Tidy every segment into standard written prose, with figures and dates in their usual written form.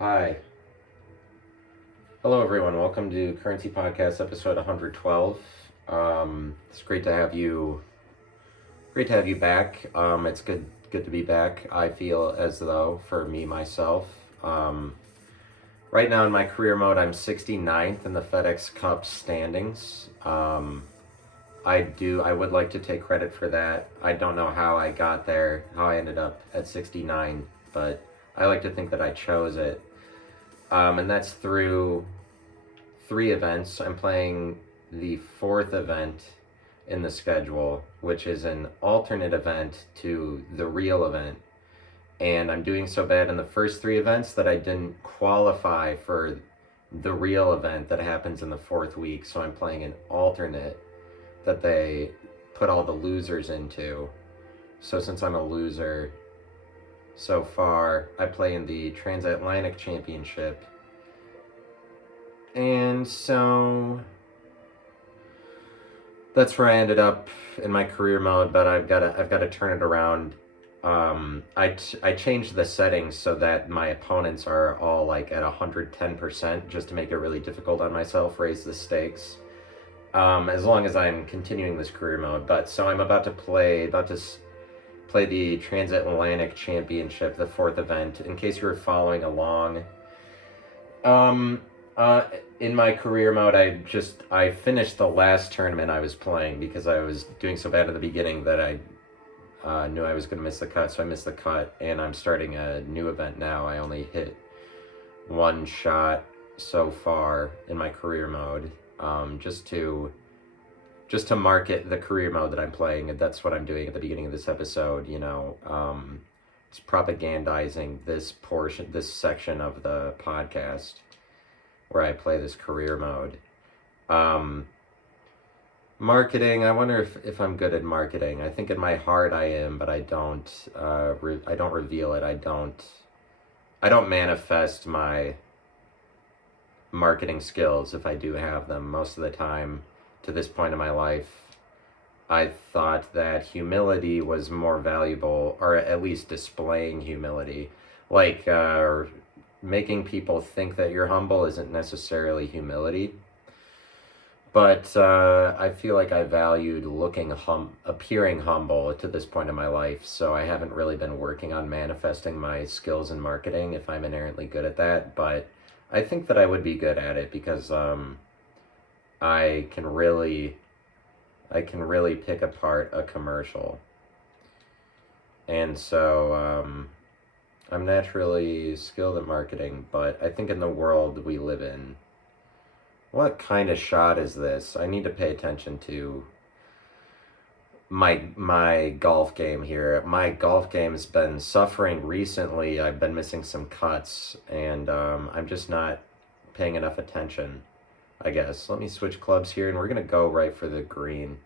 Hi. Hello, everyone. Welcome to Currency Podcast, episode 112. It's great to have you. Great to have you back. It's good to be back. I feel as though, for me myself, right now in my career mode, I'm 69th in the FedEx Cup standings. I would like to take credit for that. I don't know how I got there, how I ended up at 69, but I like to think that I chose it. And that's through three events. I'm playing the fourth event in the schedule, which is an alternate event to the real event. And I'm doing so bad in the first three events that I didn't qualify for the real event that happens in the fourth week. So I'm playing an alternate that they put all the losers into. So since I'm a loser so far, I play in the Transatlantic Championship. And so that's where I ended up in my career mode, but I've got to turn it around. I changed the settings so that my opponents are all like at 110% just to make it really difficult on myself, raise the stakes. As long as I'm continuing this career mode, but so I'm about to play the Transatlantic Championship, the fourth event. In case you were following along, um, in my career mode, I finished the last tournament I was playing because I was doing so bad at the beginning that I knew I was going to miss the cut, so I missed the cut, and I'm starting a new event now. I only hit one shot so far in my career mode, just to market the career mode that I'm playing, and that's what I'm doing at the beginning of this episode. It's propagandizing this section of the podcast where I play this career mode. Um, Marketing. I wonder if I'm good at marketing. I think in my heart I am, but I don't. I don't reveal it. I don't manifest my marketing skills if I do have them. Most of the time, to this point in my life, I thought that humility was more valuable, or at least displaying humility, like making people think that you're humble isn't necessarily humility. But I feel like I valued appearing humble to this point in my life, so I haven't really been working on manifesting my skills in marketing if I'm inherently good at that. But I think that I would be good at it because I can really, I can really pick apart a commercial, and so I'm naturally skilled at marketing. But I think in the world we live in, what kind of shot is this? I need to pay attention to my golf game here. My golf game has been suffering recently. I've been missing some cuts, and I'm just not paying enough attention, I guess. Let me switch clubs here, and we're gonna go right for the green.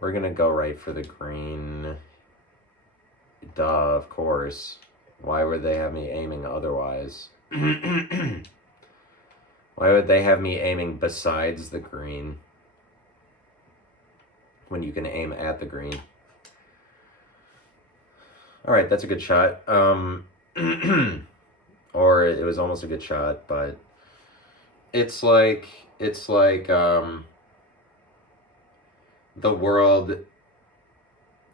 We're gonna go right for the green. Duh, of course. Why would they have me aiming otherwise? Why would they have me aiming besides the green when you can aim at the green? All right, that's a good shot. Or it was almost a good shot, but it's like the world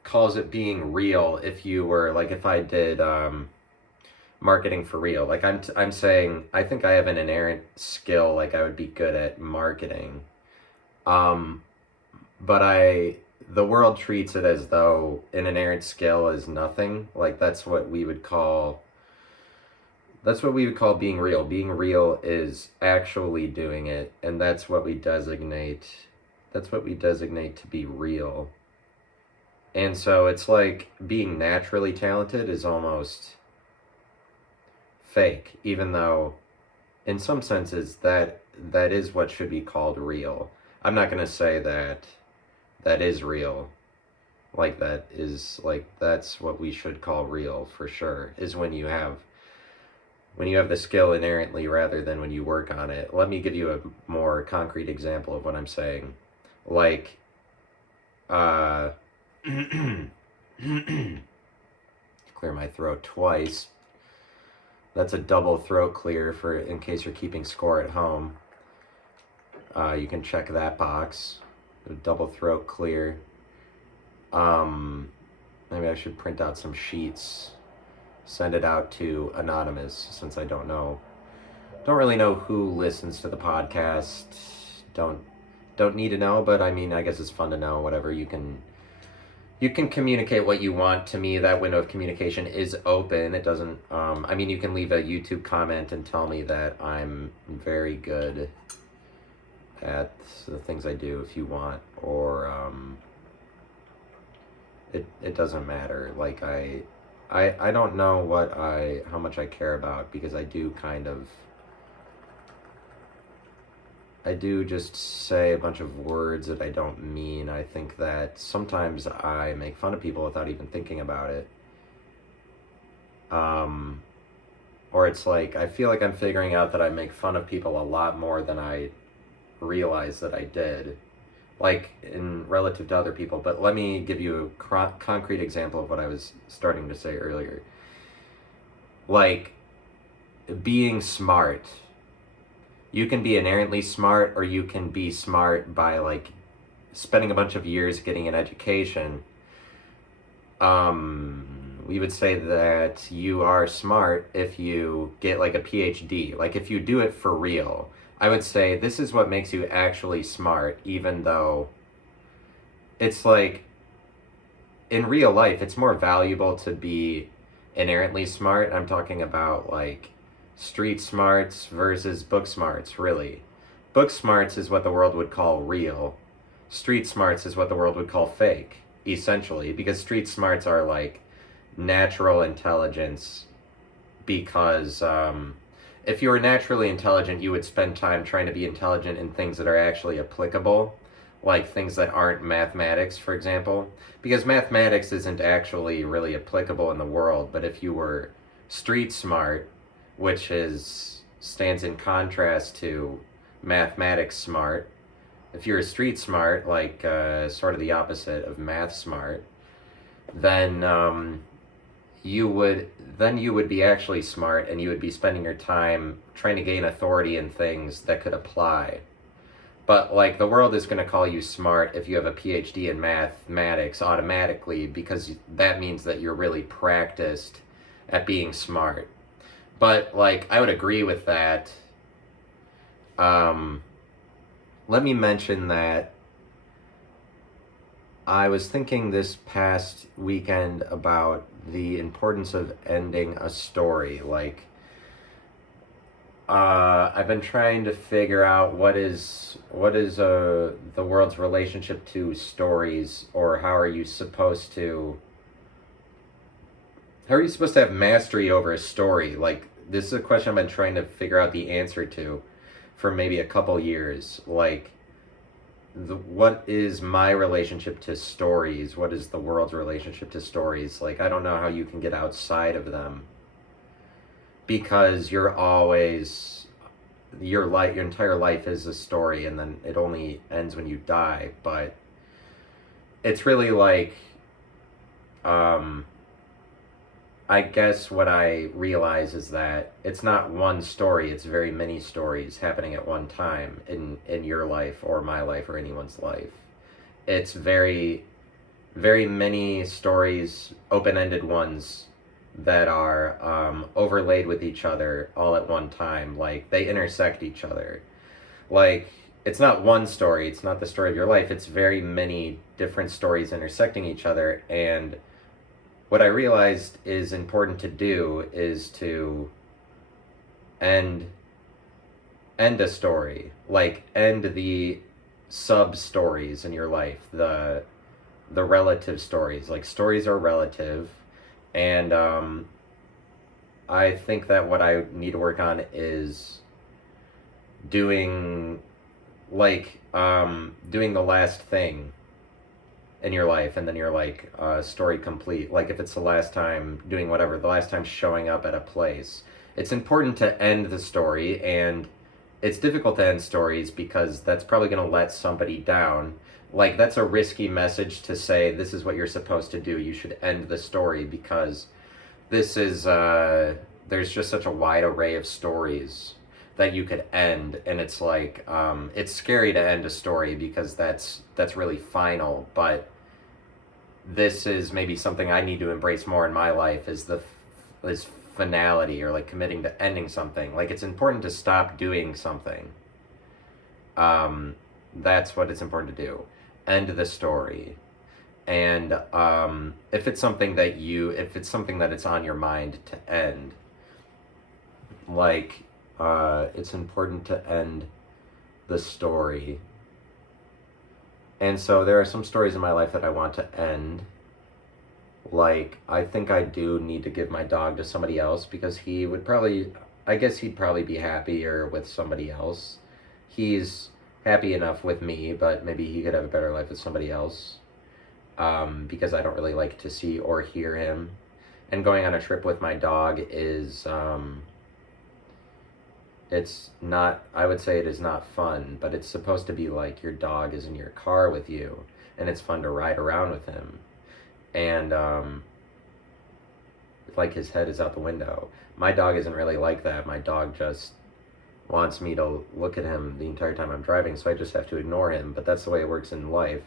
calls it being real. If I did marketing for real, like I'm saying, I think I have an inherent skill, like I would be good at marketing. Um, but the world treats it as though an inherent skill is nothing. Like that's what we would call being real. Being real is actually doing it, and that's what we designate to be real. And so it's like being naturally talented is almost fake, even though in some senses that is what should be called real. I'm not going to say that is real. That's what we should call real for sure, is when you have the skill inherently rather than when you work on it. Let me give you a more concrete example of what I'm saying. Like, clear my throat twice. That's a double throat clear for in case you're keeping score at home. You can check that box. A double throat clear. Maybe I should print out some sheets, send it out to anonymous, since I don't really know who listens to the podcast. Don't need to know, but I mean, I guess it's fun to know. Whatever, you can communicate what you want to me. That window of communication is open. It doesn't, I mean, you can leave a YouTube comment and tell me that I'm very good at the things I do if you want, or, it doesn't matter. Like, I don't know how much I care about, because I do just say a bunch of words that I don't mean. I think that sometimes I make fun of people without even thinking about it. Or it's like, I feel like I'm figuring out that I make fun of people a lot more than I realized that I did, like in relative to other people. But let me give you a concrete example of what I was starting to say earlier. Like, being smart. You can be inherently smart, or you can be smart by, like, spending a bunch of years getting an education. We would say that you are smart if you get, like, a PhD. Like, if you do it for real, I would say this is what makes you actually smart, even though it's like, in real life, it's more valuable to be inherently smart. I'm talking about, like, street smarts versus book smarts, really. Book smarts is what the world would call real. Street smarts is what the world would call fake, essentially, because street smarts are like natural intelligence, because if you were naturally intelligent, you would spend time trying to be intelligent in things that are actually applicable, like things that aren't mathematics, for example, because mathematics isn't actually really applicable in the world. But if you were street smart, which stands in contrast to mathematics smart. If you're a street smart, like sort of the opposite of math smart, then you would be actually smart, and you would be spending your time trying to gain authority in things that could apply. But, like, the world is going to call you smart if you have a PhD in mathematics automatically, because that means that you're really practiced at being smart. But, like, I would agree with that. Let me mention that I was thinking this past weekend about the importance of ending a story. Like, I've been trying to figure out what is the world's relationship to stories, or how are you supposed to have mastery over a story? Like, this is a question I've been trying to figure out the answer to for maybe a couple years. Like, what is my relationship to stories? What is the world's relationship to stories? Like, I don't know how you can get outside of them, because your entire life is a story, and then it only ends when you die. But it's really like, I guess what I realize is that it's not one story, it's very many stories happening at one time in your life, or my life, or anyone's life. It's very, very many stories, open-ended ones, that are overlaid with each other all at one time. Like, they intersect each other. Like, it's not one story, it's not the story of your life, it's very many different stories intersecting each other. And what I realized is important to do is to end a story, like end the sub-stories in your life, the relative stories. Like, stories are relative, and I think that what I need to work on is doing the last thing in your life, and then you're like, story complete. Like, if it's the last time doing whatever, the last time showing up at a place, it's important to end the story. And it's difficult to end stories because that's probably going to let somebody down. Like, that's a risky message to say, this is what you're supposed to do, you should end the story, because this is there's just such a wide array of stories that you could end, and it's like it's scary to end a story because that's really final. But this is maybe something I need to embrace more in my life, is finality, or like committing to ending something. Like, it's important to stop doing something. That's what it's important to do. End the story. And if it's something that it's on your mind to end, like, it's important to end the story. And so there are some stories in my life that I want to end. Like, I think I do need to give my dog to somebody else, because I guess he'd probably be happier with somebody else. He's happy enough with me, but maybe he could have a better life with somebody else. Because I don't really like to see or hear him. And going on a trip with my dog is, it's not, I would say it is not fun, but it's supposed to be like your dog is in your car with you, and it's fun to ride around with him. And, like, his head is out the window. My dog isn't really like that. My dog just wants me to look at him the entire time I'm driving, so I just have to ignore him. But that's the way it works in life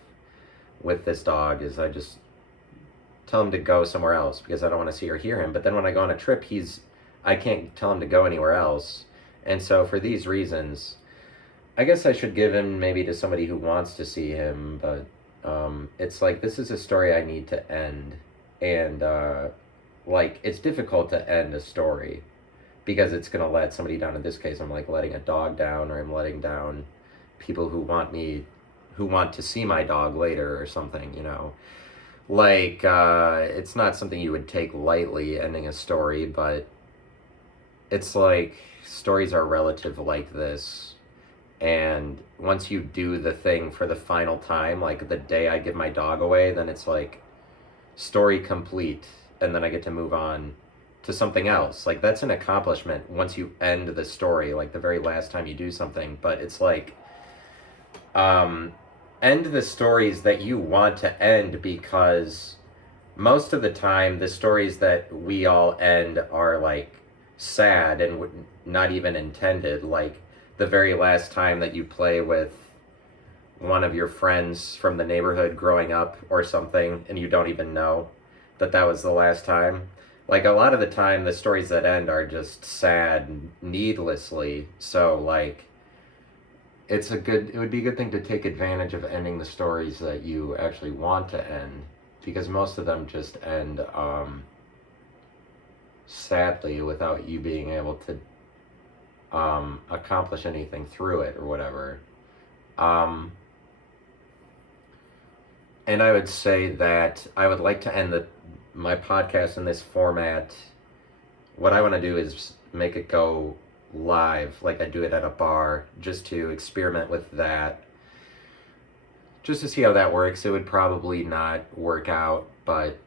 with this dog, is I just tell him to go somewhere else because I don't want to see or hear him. But then when I go on a trip, I can't tell him to go anywhere else. And so for these reasons, I guess I should give him maybe to somebody who wants to see him. But it's like, this is a story I need to end. And like, it's difficult to end a story because it's going to let somebody down. In this case, I'm like letting a dog down, or I'm letting down people who want to see my dog later or something, you know. Like, it's not something you would take lightly, ending a story, but it's like, stories are relative like this. And once you do the thing for the final time, like the day I give my dog away, then it's like story complete, and then I get to move on to something else. Like, that's an accomplishment once you end the story, like the very last time you do something. But it's like, end the stories that you want to end, because most of the time the stories that we all end are like sad and not even intended. Like, the very last time that you play with one of your friends from the neighborhood growing up or something, and you don't even know that was the last time. Like, a lot of the time the stories that end are just sad needlessly. So like, it would be a good thing to take advantage of ending the stories that you actually want to end, because most of them just end sadly, without you being able to accomplish anything through it or whatever. And I would say that I would like to end my podcast in this format. What I want to do is make it go live, like I do it at a bar, just to experiment with that, just to see how that works. It would probably not work out, but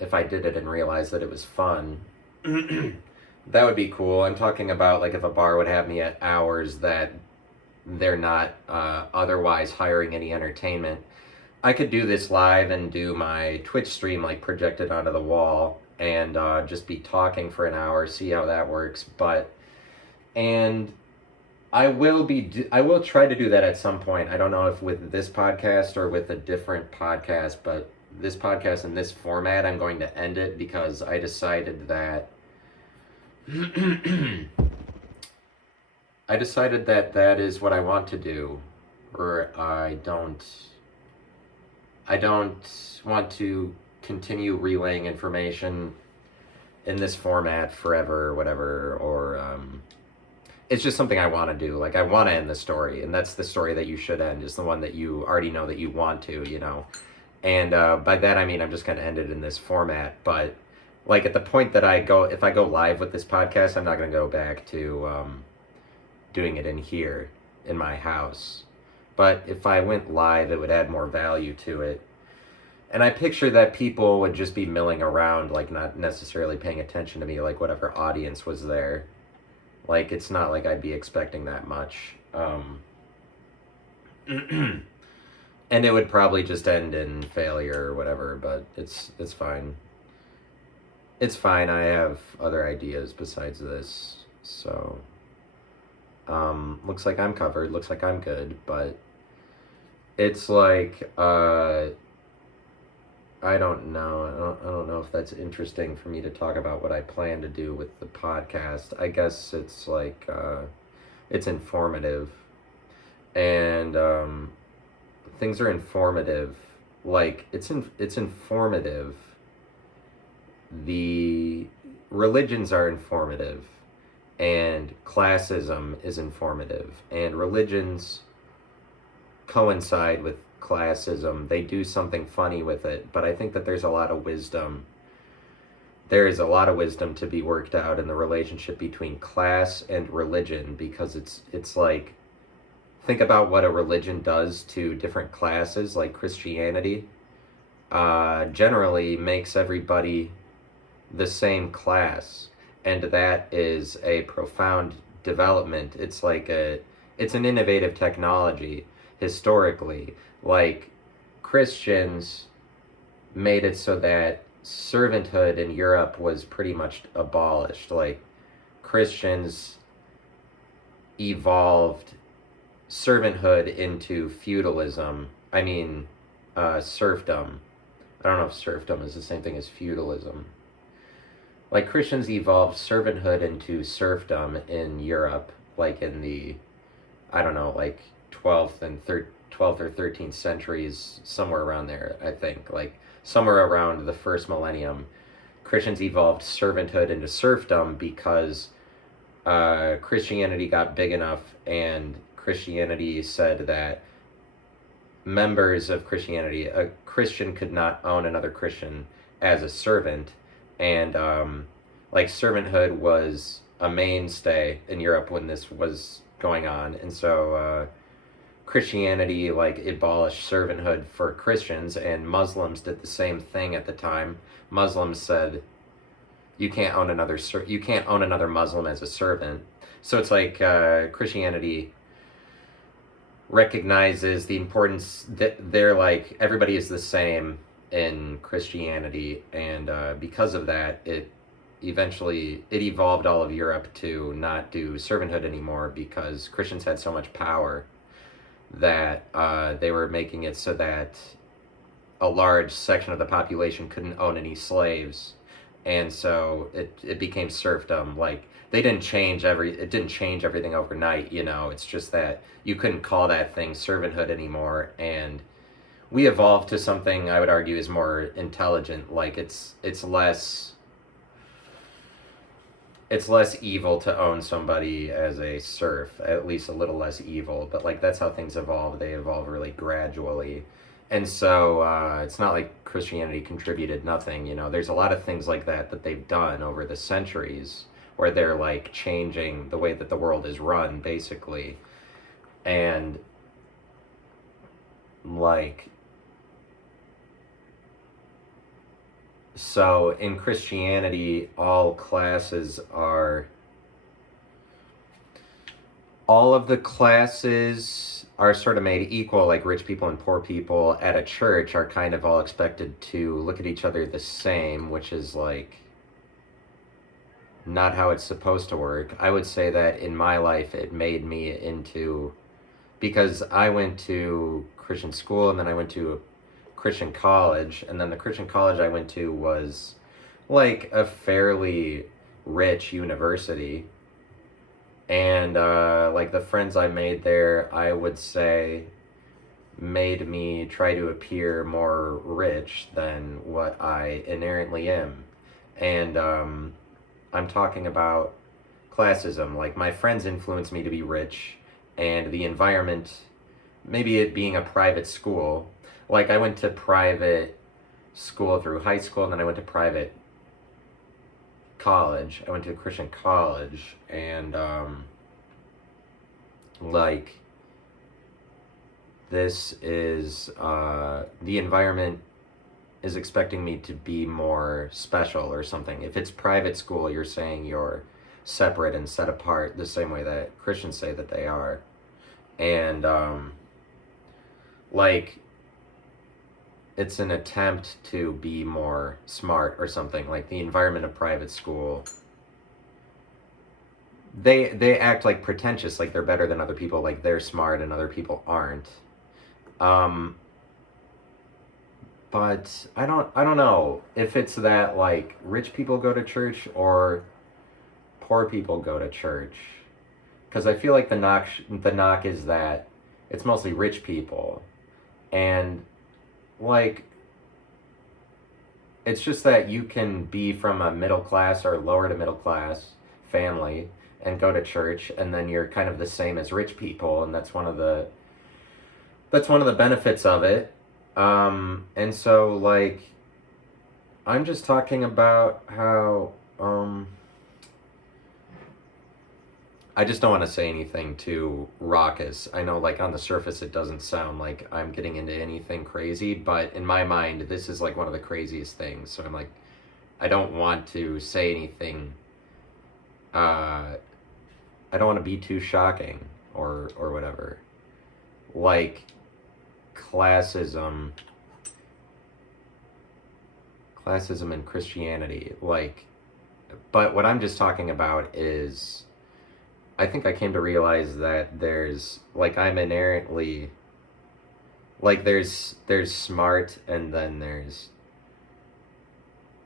if I did it and realized that it was fun, that would be cool. I'm talking about, like, if a bar would have me at hours that they're not otherwise hiring any entertainment, I could do this live and do my Twitch stream, like, projected onto the wall, and just be talking for an hour, see how that works. And I will try to do that at some point. I don't know if with this podcast or with a different podcast, but this podcast in this format, I'm going to end it because I decided that that is what I want to do. Or I don't want to continue relaying information in this format forever or whatever, or it's just something I want to do. Like, I want to end the story, and that's the story that you should end, is the one that you already know that you want to, you know. And by that I mean I'm just going to end it in this format. But like, at the point that if I go live with this podcast, I'm not going to go back to doing it in here in my house. But if I went live, it would add more value to it. And I picture that people would just be milling around, like, not necessarily paying attention to me, like, whatever audience was there. Like, it's not like I'd be expecting that much. And it would probably just end in failure or whatever, but it's fine. it's fine. I have other ideas besides this, so looks like I'm covered. Looks like I'm good, but it's like I don't know. I don't know if that's interesting for me to talk about what I plan to do with the podcast. I guess it's like it's informative, and things are informative. Like it's informative. The religions are informative, and classism is informative, and religions coincide with classism. They do something funny with it, but I think that there's a lot of wisdom. There is a lot of wisdom to be worked out in the relationship between class and religion, because it's like, think about what a religion does to different classes. Like Christianity generally makes everybody the same class, and that is a profound development. It's an innovative technology historically. Like, Christians made it so that servanthood in Europe was pretty much abolished. Like, Christians evolved servanthood into feudalism. I mean, serfdom. I don't know if serfdom is the same thing as feudalism. Like, Christians evolved servanthood into serfdom in Europe, like in the, I don't know, like 12th or 13th centuries, somewhere around there, I think. Like, somewhere around the first millennium, Christians evolved servanthood into serfdom because Christianity got big enough, and Christianity said that members of Christianity, a Christian could not own another Christian as a servant, and like, servanthood was a mainstay in Europe when this was going on, and so Christianity like abolished servanthood for Christians, and Muslims did the same thing at the time. Muslims said you can't own another Muslim as a servant. So it's like Christianity recognizes the importance that they're like, everybody is the same in Christianity, and because of that, it evolved all of Europe to not do servanthood anymore, because Christians had so much power that they were making it so that a large section of the population couldn't own any slaves, and so it became serfdom. Like, it didn't change everything overnight, you know. It's just that you couldn't call that thing servanthood anymore, and we evolved to something I would argue is more intelligent. Like, it's less evil to own somebody as a serf, at least a little less evil. But like, that's how things evolve. They evolve really gradually, and so it's not like Christianity contributed nothing. You know, there's a lot of things like that they've done over the centuries, where they're like changing the way that the world is run, basically. And like, so in Christianity, all of the classes are sort of made equal. Like, rich people and poor people at a church are kind of all expected to look at each other the same, which is like not how it's supposed to work. I would say that in my life, it made me into, because I went to Christian school, and then I went to a Christian college, and then the Christian college I went to was like a fairly rich university, and like, the friends I made there, I would say, made me try to appear more rich than what I inherently am. And I'm talking about classism. Like, my friends influenced me to be rich, and the environment, maybe it being a private school. Like, I went to private school through high school, and then I went to private college. I went to a Christian college, and like, this is the environment is expecting me to be more special or something. If it's private school, you're saying you're separate and set apart, the same way that Christians say that they are. And like, it's an attempt to be more smart or something. Like the environment of private school, they act like pretentious, like they're better than other people, like they're smart and other people aren't. Um, but I don't know if it's that like rich people go to church or poor people go to church, because I feel like the knock is that it's mostly rich people, and like it's just that you can be from a middle class or lower to middle class family and go to church, and then you're kind of the same as rich people, and that's one of the benefits of it. And so like I'm just talking about how I just don't want to say anything too raucous. I know, like, on the surface, it doesn't sound like I'm getting into anything crazy, but in my mind, this is like one of the craziest things. So I'm like, I don't want to say anything. Uh, I don't want to be too shocking or whatever. Like classism, classism and Christianity. Like, but what I'm just talking about is I think I came to realize that there's like I'm inherently like there's smart, and then there's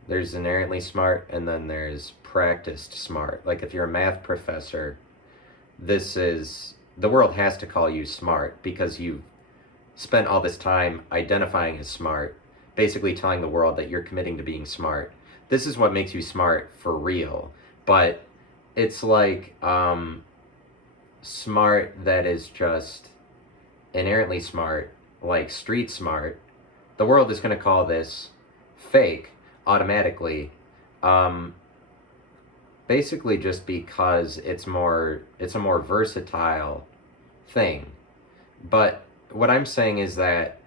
inherently smart, and then there's practiced smart. Like if you're a math professor, this is the world has to call you smart because you've spent all this time identifying as smart, basically telling the world that you're committing to being smart. This is what makes you smart for real. But it's like smart that is just inherently smart, like street smart. The world is going to call this fake automatically. Um, Basically just because it's a more versatile thing. But what I'm saying is that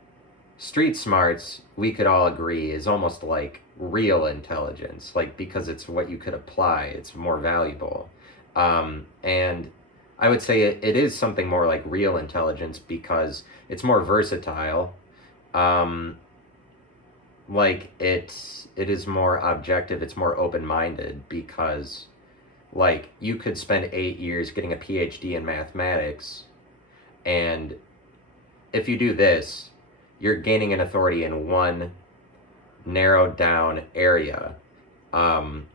street smarts, we could all agree, is almost like real intelligence, like because it's what you could apply, it's more valuable. And I would say it is something more like real intelligence because it's more versatile. Um, like it is more objective, it's more open-minded because like you could spend 8 years getting a PhD in mathematics, and if you do this, you're gaining an authority in one narrowed down area. Um,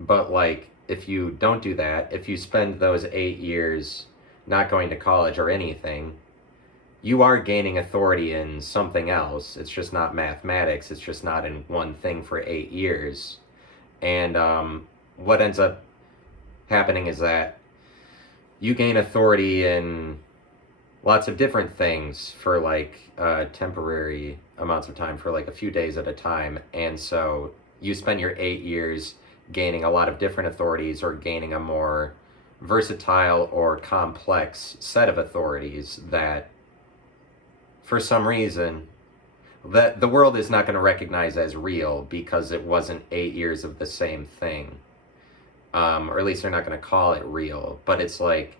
but like if you don't do that, if you spend those 8 years not going to college or anything, you are gaining authority in something else. It's just not mathematics. It's just not in one thing for 8 years. And what ends up happening is that you gain authority in lots of different things for like temporary amounts of time, for like a few days at a time. And so you spend your 8 years gaining a lot of different authorities or gaining a more versatile or complex set of authorities that for some reason that the world is not going to recognize as real because it wasn't 8 years of the same thing. Or at least they're not going to call it real. But it's like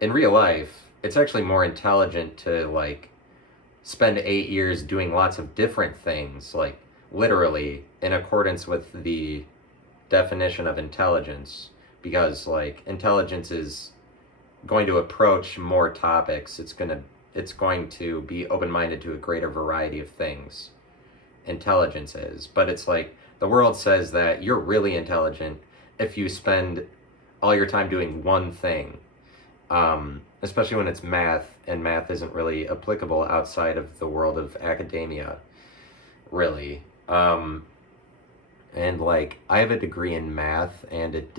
in real life, it's actually more intelligent to like spend 8 years doing lots of different things, like literally in accordance with the definition of intelligence, because like intelligence is going to approach more topics. It's going to be open-minded to a greater variety of things. Intelligence is, but it's like the world says that you're really intelligent if you spend all your time doing one thing, especially when it's math, and math isn't really applicable outside of the world of academia, really. And like I have a degree in math, and it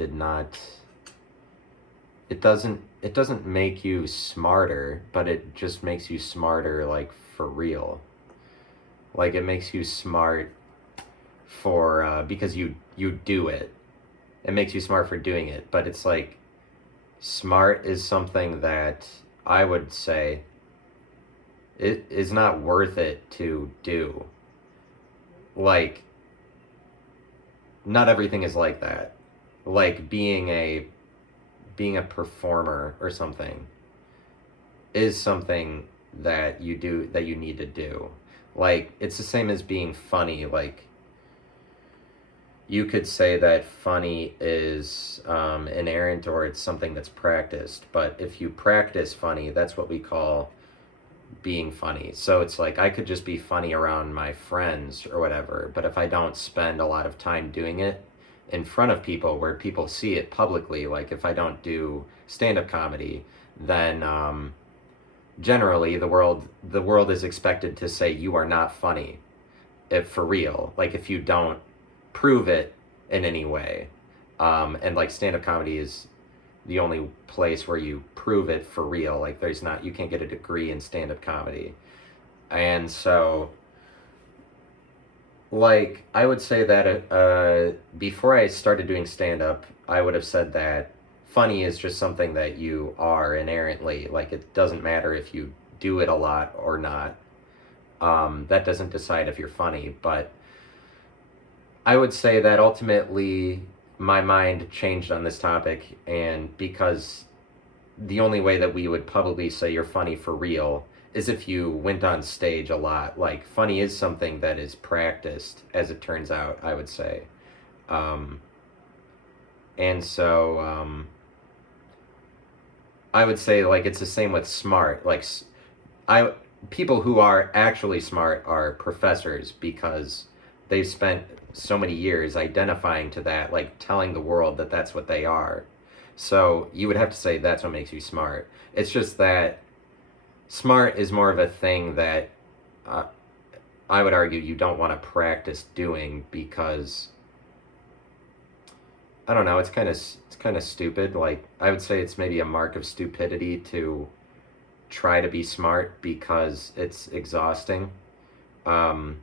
doesn't make you smarter, but it just makes you smarter like for real. Like it makes you smart for because you do it. It makes you smart for doing it, but it's like smart is something that I would say it is not worth it to do. Like not everything is like that. Like being a performer or something is something that you do, that you need to do. Like, it's the same as being funny. Like, you could say that funny is inerrant, or it's something that's practiced. But if you practice funny, that's what we call being funny. So it's like I could just be funny around my friends or whatever, but if I don't spend a lot of time doing it in front of people where people see it publicly, like if I don't do stand-up comedy, then generally the world is expected to say you are not funny, if for real. Like if you don't prove it in any way, and like stand-up comedy is the only place where you prove it for real. Like there's not, you can't get a degree in stand-up comedy. And so like I would say that before I started doing stand-up, I would have said that funny is just something that you are inherently. Like it doesn't matter if you do it a lot or not. That doesn't decide if you're funny. But I would say that ultimately my mind changed on this topic, and because the only way that we would probably say you're funny for real is if you went on stage a lot. Like, funny is something that is practiced, as it turns out, I would say. Um, and so I would say, like, it's the same with smart. Like, I people who are actually smart are professors, because they've spent so many years identifying to that, like telling the world that that's what they are. So you would have to say that's what makes you smart. It's just that smart is more of a thing that uh, I would argue you don't want to practice doing, because I don't know, it's kind of stupid. Like I would say it's maybe a mark of stupidity to try to be smart, because it's exhausting. Um,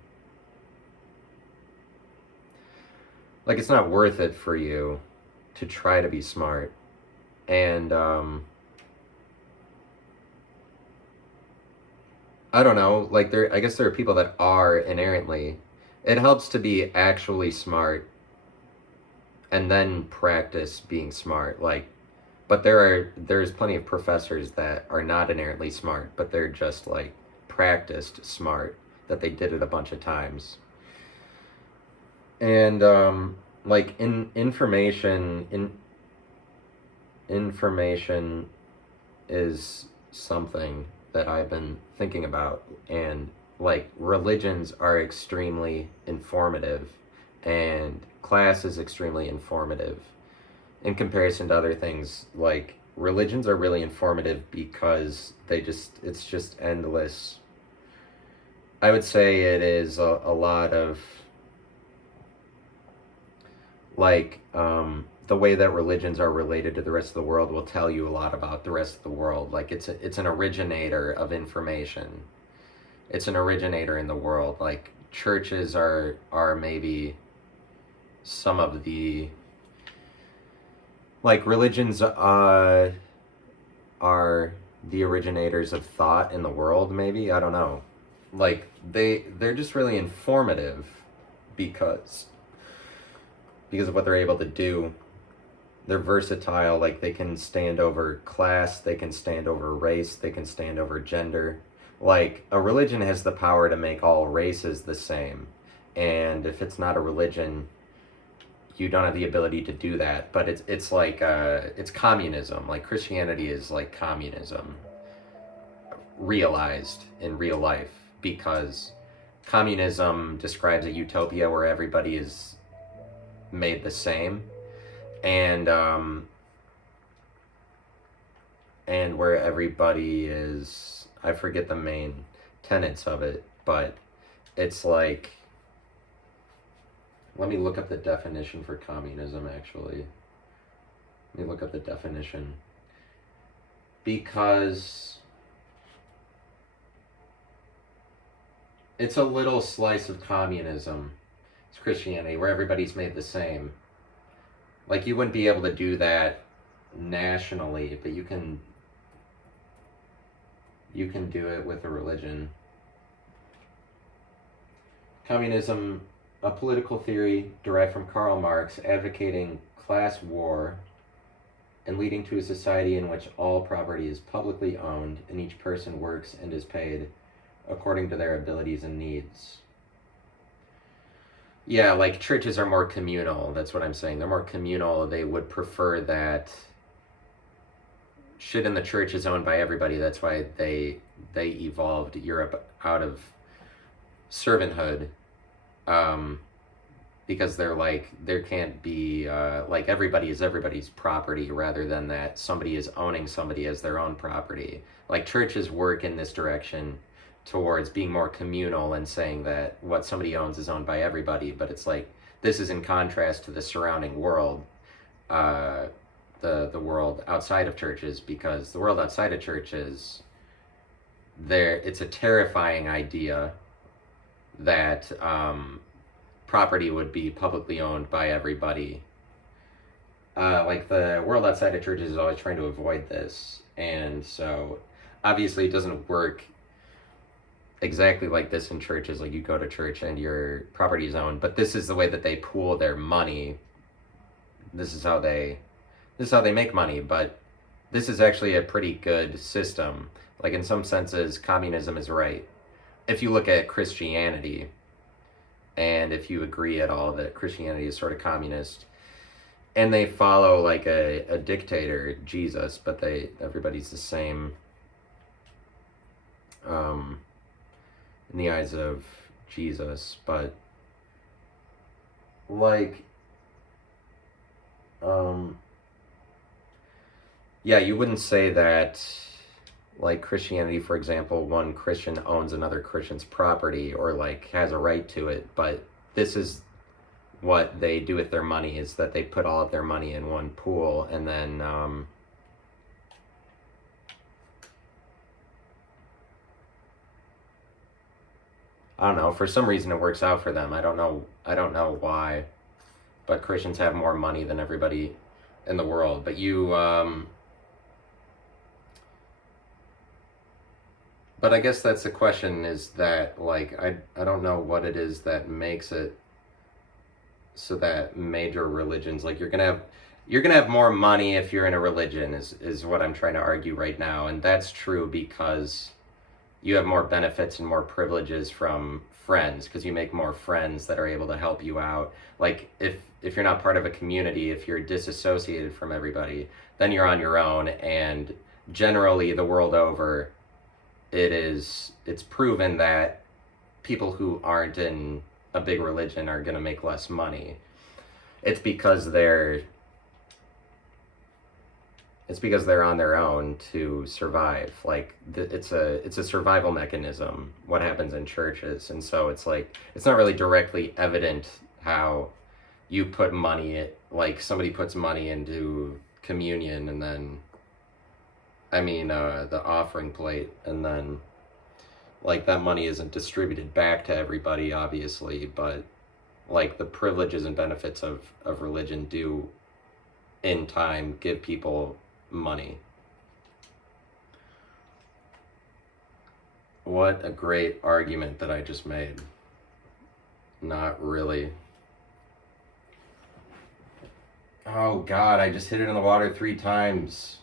like it's not worth it for you to try to be smart. And I don't know, like I guess there are people that are inherently. It helps to be actually smart and then practice being smart. Like, but there's plenty of professors that are not inherently smart, but they're just like practiced smart, that they did it a bunch of times. And like in information is something that I've been thinking about. And like religions are extremely informative, and class is extremely informative in comparison to other things. Like religions are really informative because it's just endless. I would say it is a lot of like the way that religions are related to the rest of the world will tell you a lot about the rest of the world. Like it's an originator of information. It's an originator in the world. Like churches are maybe some of the, like religions are the originators of thought in the world, maybe. I don't know. Like they're just really informative, because of what they're able to do. They're versatile. Like they can stand over class, they can stand over race, they can stand over gender. Like a religion has the power to make all races the same, and if it's not a religion, you don't have the ability to do that. But it's like it's communism. Like Christianity is like communism realized in real life, because communism describes a utopia where everybody is made the same, and where everybody is, I forget the main tenets of it, but it's like, let me look up the definition for communism, actually. Let me look up the definition, because it's a little slice of communism. It's Christianity, where everybody's made the same. Like you wouldn't be able to do that nationally, but you can do it with a religion. Communism, a political theory derived from Karl Marx, advocating class war and leading to a society in which all property is publicly owned and each person works and is paid according to their abilities and needs. Yeah, like churches are more communal. That's what I'm saying. They're more communal. They would prefer that shit in the church is owned by everybody. That's why they evolved Europe out of servanthood, um, because they're like there can't be like everybody is everybody's property rather than that somebody is owning somebody as their own property. Like churches work in this direction towards being more communal and saying that what somebody owns is owned by everybody, but it's like this is in contrast to the surrounding world, uh, the world outside of churches, because the world outside of churches, there it's a terrifying idea that property would be publicly owned by everybody. Like the world outside of churches is always trying to avoid this, and so obviously it doesn't work exactly like this in churches. Like you go to church and your property is owned, but this is the way that they pool their money. This is how they make money, but this is actually a pretty good system. Like in some senses, communism is right. If you look at Christianity, and if you agree at all that Christianity is sort of communist, and they follow like a dictator, Jesus, but everybody's the same in the eyes of Jesus, but like yeah, you wouldn't say that like Christianity, for example, one Christian owns another Christian's property or like has a right to it, but this is what they do with their money, is that they put all of their money in one pool, and then I don't know, for some reason it works out for them. I don't know why, but Christians have more money than everybody in the world. But but I guess that's the question, is that like I don't know what it is that makes it so that major religions, like you're gonna have more money if you're in a religion, is what I'm trying to argue right now. And that's true because you have more benefits and more privileges from friends, because you make more friends that are able to help you out. Like if you're not part of a community, if you're disassociated from everybody, then you're on your own. And generally the world over, it's proven that people who aren't in a big religion are going to make less money. It's because they're on their own to survive. Like it's a survival mechanism, what happens in churches. And so it's like it's not really directly evident how you put money, like somebody puts money into communion, and then the offering plate, and then like that money isn't distributed back to everybody, obviously, but like the privileges and benefits of religion do in time give people money. What a great argument that I just made. Not really. Oh God, I just hit it in the water 3 times.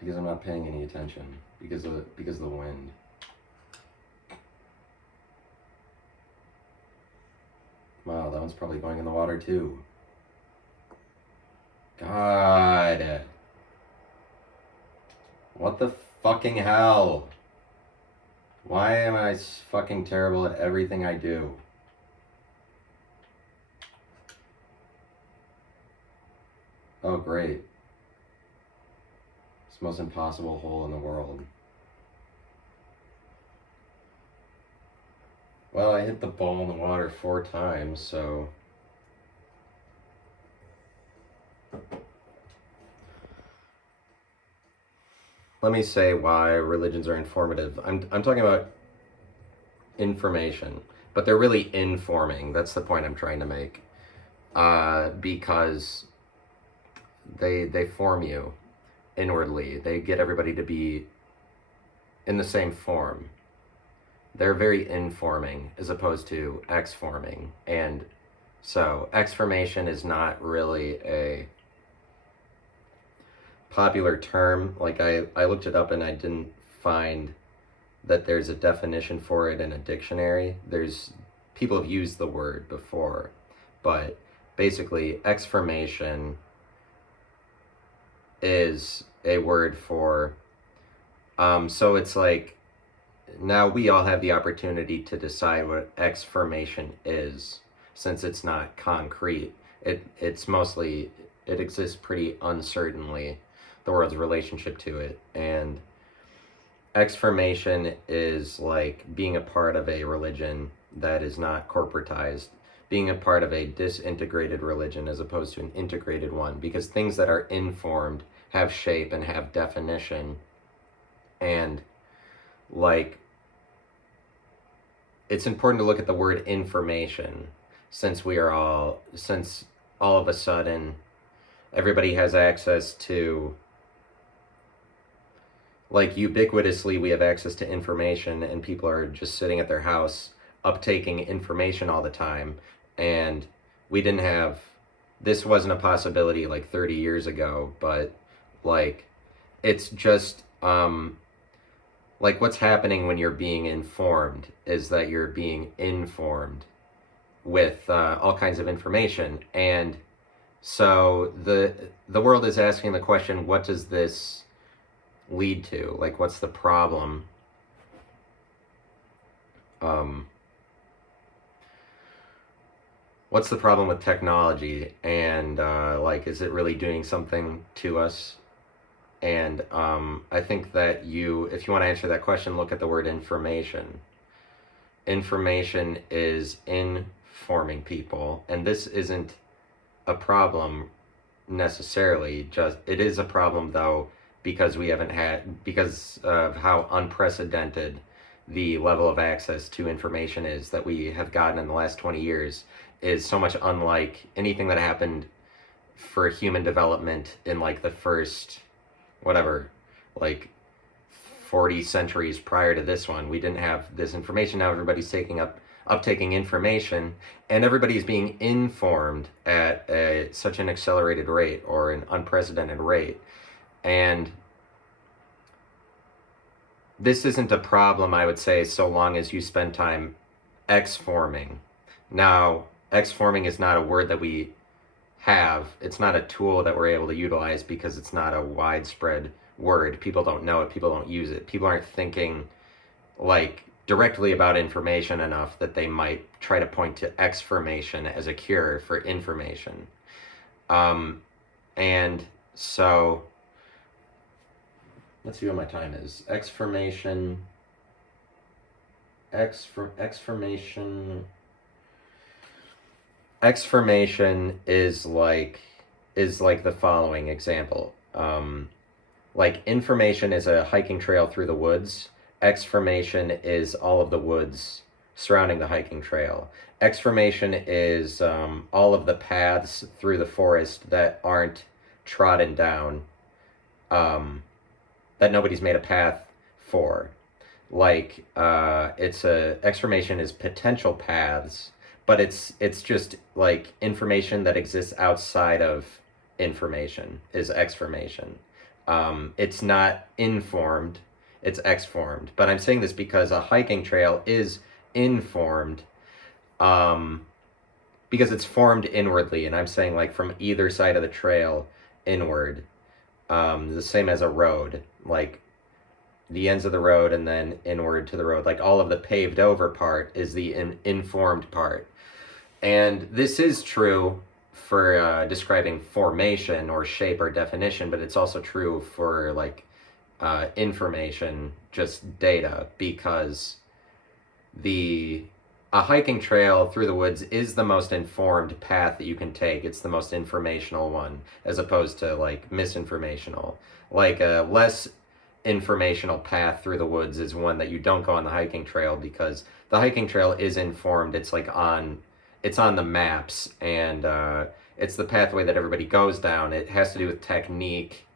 Because I'm not paying any attention. Because of the wind. Wow, that one's probably going in the water too. God. What the fucking hell? Why am I fucking terrible at everything I do? Oh, great. It's the most impossible hole in the world. Well, I hit the ball in the water 4 times, so... Let me say why religions are informative. I'm talking about information, but they're really informing. That's the point I'm trying to make. Because they form you inwardly. They get everybody to be in the same form. They're very informing as opposed to exforming. And so exformation is not really popular term. Like I looked it up and I didn't find that there's a definition for it in a dictionary. There's people have used the word before, but basically exformation is a word for so it's like now we all have the opportunity to decide what exformation is, since it's not concrete. It's mostly, it exists pretty uncertainly, the world's relationship to it. And exformation is like being a part of a religion that is not corporatized, being a part of a disintegrated religion as opposed to an integrated one, because things that are informed have shape and have definition. And like, it's important to look at the word information, since all of a sudden everybody has access to, like, ubiquitously we have access to information, and people are just sitting at their house uptaking information all the time. And we didn't have, this wasn't a possibility like 30 years ago, but like it's just like what's happening when you're being informed is that you're being informed with all kinds of information. And so the world is asking the question, what does this lead to? Like, what's the problem? What's the problem with technology? And like, is it really doing something to us? And I think that if you want to answer that question, look at the word information. Information is informing people, and this isn't a problem necessarily. Just, it is a problem though, because because of how unprecedented the level of access to information is that we have gotten in the last 20 years is so much unlike anything that happened for human development in like the first, whatever, like 40 centuries prior to this one. We didn't have this information. Now everybody's uptaking information, and everybody's being informed at such an accelerated rate, or an unprecedented rate. And this isn't a problem, I would say, so long as you spend time exforming. Now, exforming is not a word that we have. It's not a tool that we're able to utilize because it's not a widespread word. People don't know it. People don't use it. People aren't thinking like directly about information enough that they might try to point to exformation as a cure for information. And so let's see what my time is. Exformation is like the following example. Like, information is a hiking trail through the woods. Exformation is all of the woods surrounding the hiking trail. Exformation is all of the paths through the forest that aren't trodden down, that nobody's made a path for. Like, exformation is potential paths, but it's just like information that exists outside of information is exformation. It's not informed, it's exformed. But I'm saying this because a hiking trail is informed, because it's formed inwardly, and I'm saying like from either side of the trail inward, the same as a road, like the ends of the road and then inward to the road. Like, all of the paved over part is the informed part. And this is true for describing formation or shape or definition, but it's also true for like information, just data, because a hiking trail through the woods is the most informed path that you can take. It's the most informational one, as opposed to like misinformational. Like, a less informational path through the woods is one that you don't go on the hiking trail, because the hiking trail is informed. It's like it's on the maps, and it's the pathway that everybody goes down. It has to do with technique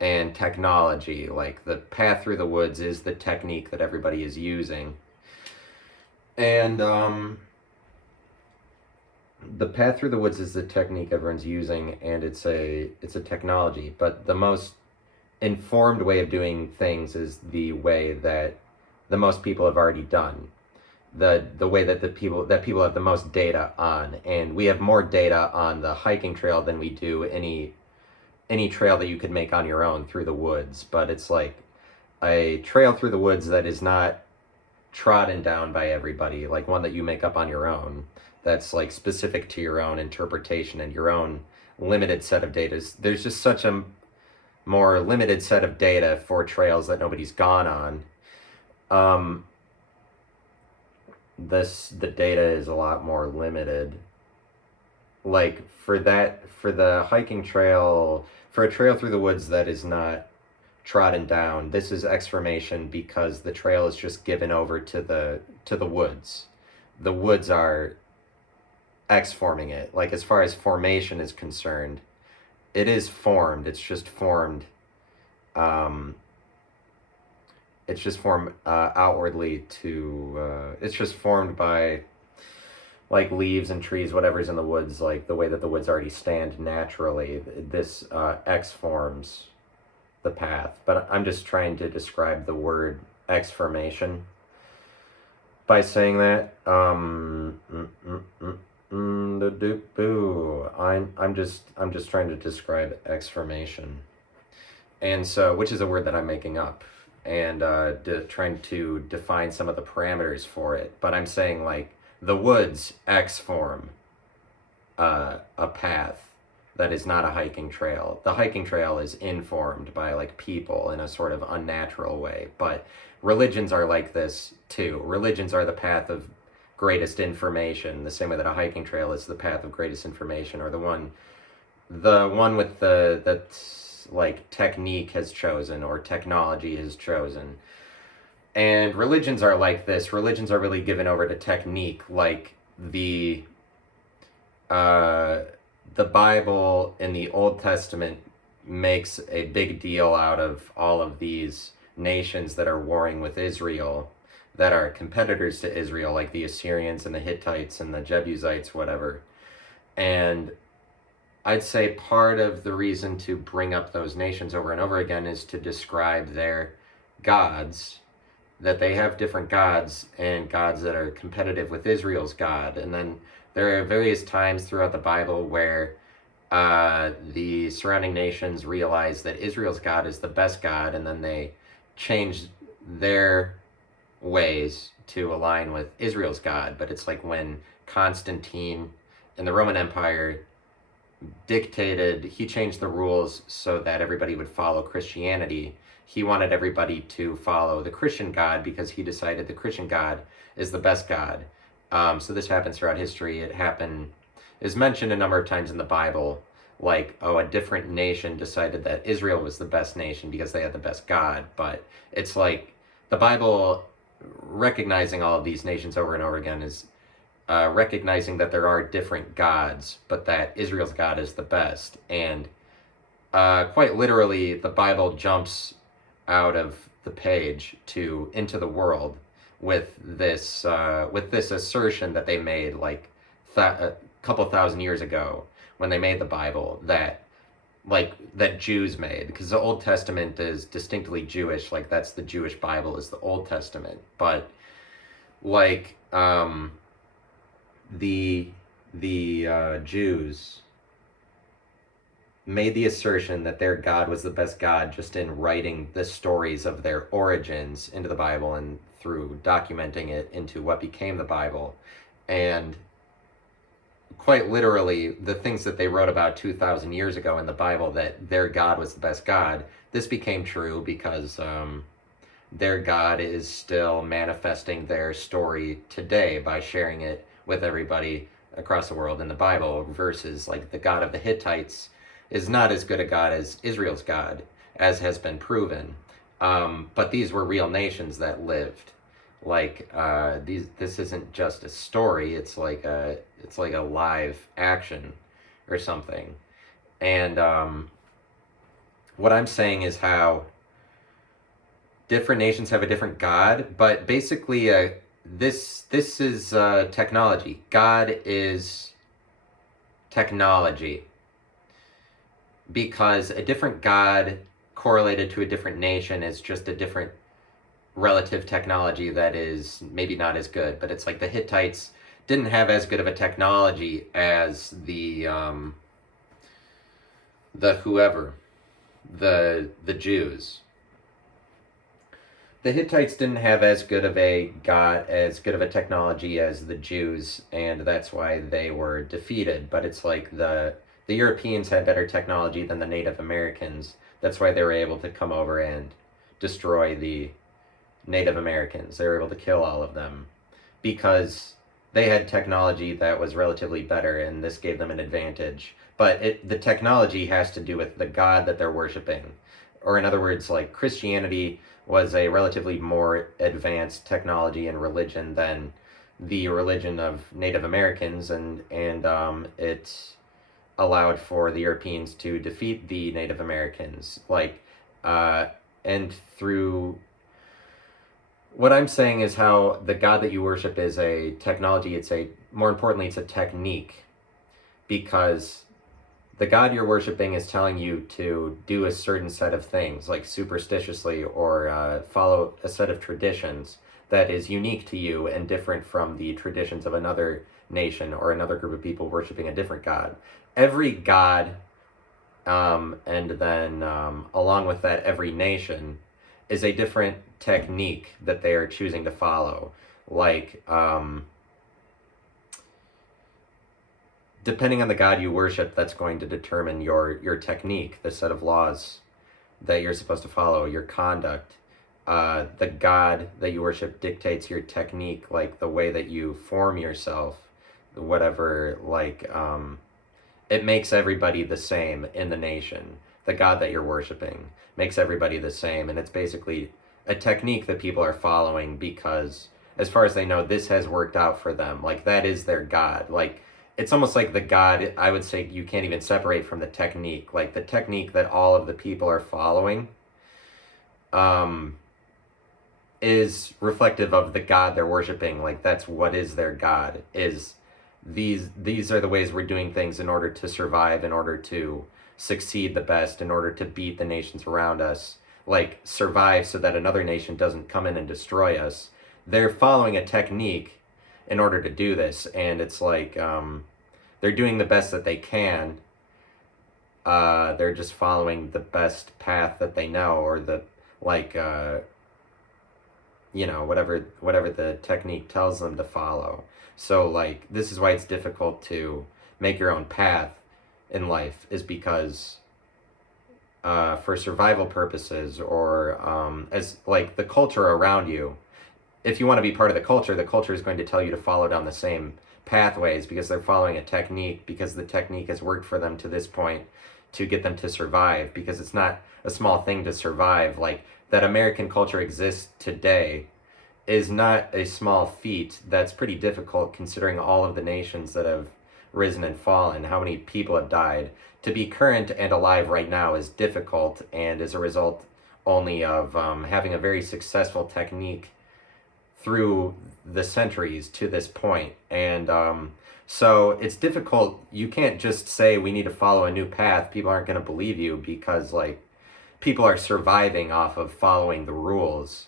and technology. Like, the path through the woods is the technique that everybody is using. And the path through the woods is the technique everyone's using, and it's a technology. But the most informed way of doing things is the way that the most people have already done. The way that people have the most data on, and we have more data on the hiking trail than we do any trail that you could make on your own through the woods. But it's like a trail through the woods that is not trodden down by everybody, like one that you make up on your own, that's like specific to your own interpretation and your own limited set of data. There's just such a more limited set of data for trails that nobody's gone on. The data is a lot more limited. Like for the hiking trail, for a trail through the woods that is not trodden down, this is exformation, because the trail is just given over to the woods. The woods are exforming it. Like, as far as formation is concerned, it is formed. It's just formed. It's just formed outwardly to. It's just formed by, like, leaves and trees, whatever's in the woods, like the way that the woods already stand naturally. This exforms the path. But I'm just trying to describe the word exformation by saying that. I'm just trying to describe exformation, and so, which is a word that I'm making up, and trying to define some of the parameters for it. But I'm saying, like, the woods exform a path that is not a hiking trail. The hiking trail is informed by, like, people in a sort of unnatural way. But religions are like this too. Religions are the path of greatest information, the same way that a hiking trail is the path of greatest information, or the one with that's like technique has chosen, or technology has chosen. And religions are like this. Religions are really given over to technique, like the Bible in the Old Testament makes a big deal out of all of these nations that are warring with Israel, that are competitors to Israel, like the Assyrians and the Hittites and the Jebusites, whatever. And I'd say part of the reason to bring up those nations over and over again is to describe their gods, that they have different gods, and gods that are competitive with Israel's God. And then there are various times throughout the Bible where the surrounding nations realize that Israel's God is the best God, and then they change their ways to align with Israel's God. But it's like when Constantine in the Roman Empire dictated, he changed the rules so that everybody would follow Christianity. He wanted everybody to follow the Christian God because he decided the Christian God is the best God. So this happens throughout history. It is mentioned a number of times in the Bible, like, oh, a different nation decided that Israel was the best nation because they had the best God. But it's like the Bible, recognizing all of these nations over and over again, is recognizing that there are different gods, but that Israel's God is the best. And quite literally, the Bible jumps out of the page into the world with this assertion that they made, like, a couple thousand years ago when they made the Bible, that Jews made, because the Old Testament is distinctly Jewish. Like, that's the Jewish Bible, is the Old Testament. But like the Jews made the assertion that their God was the best God just in writing the stories of their origins into the Bible and through documenting it into what became the Bible. And quite literally, the things that they wrote about 2,000 years ago in the Bible, that their God was the best God, this became true because their God is still manifesting their story today by sharing it with everybody across the world in the Bible, versus, like, the God of the Hittites is not as good a God as Israel's God, as has been proven. But these were real nations that lived. Like, this isn't just a story, it's like a live action or something. And what I'm saying is how different nations have a different God, but basically this is technology. God is technology, because a different god correlated to a different nation is just a different relative technology that is maybe not as good. But it's like the Hittites didn't have as good of a technology as the whoever, the Jews. The Hittites didn't have as good of a technology as the Jews, and that's why they were defeated. But it's like the Europeans had better technology than the Native Americans. That's why they were able to come over and destroy the Native Americans. They were able to kill all of them because they had technology that was relatively better, and this gave them an advantage. But the technology has to do with the God that they're worshiping. Or in other words, like Christianity was a relatively more advanced technology and religion than the religion of Native Americans, and it allowed for the Europeans to defeat the Native Americans. And through what I'm saying is how the God that you worship is a technology. More importantly, it's a technique, because the God you're worshiping is telling you to do a certain set of things, like superstitiously, or follow a set of traditions that is unique to you and different from the traditions of another nation or another group of people worshiping a different God. Every God, and then along with that, every nation is a different technique that they are choosing to follow. Depending on the God you worship, that's going to determine your technique, the set of laws that you're supposed to follow, your conduct. The God that you worship dictates your technique, like the way that you form yourself, whatever, it makes everybody the same in the nation. The God that you're worshiping makes everybody the same, and it's basically a technique that people are following because, as far as they know, this has worked out for them. Like, that is their God. It's almost like the God, I would say, you can't even separate from the technique. Like, the technique that all of the people are following is reflective of the God they're worshiping. Like, that's what is their God, is these are the ways we're doing things in order to survive, in order to succeed the best, in order to beat the nations around us, like survive so that another nation doesn't come in and destroy us. They're following a technique in order to do this, and it's like they're doing the best that they can. They're just following the best path that they know, or whatever the technique tells them to follow. So this is why it's difficult to make your own path in life, is because for survival purposes, or as the culture around you, if you want to be part of the culture is going to tell you to follow down the same pathways because they're following a technique, because the technique has worked for them to this point to get them to survive, because it's not a small thing to survive. Like, that American culture exists today is not a small feat. That's pretty difficult considering all of the nations that have risen and fallen, how many people have died. To be current and alive right now is difficult, and is a result only of having a very successful technique through the centuries to this point. And so it's difficult. You can't just say we need to follow a new path. People aren't going to believe you, because people are surviving off of following the rules.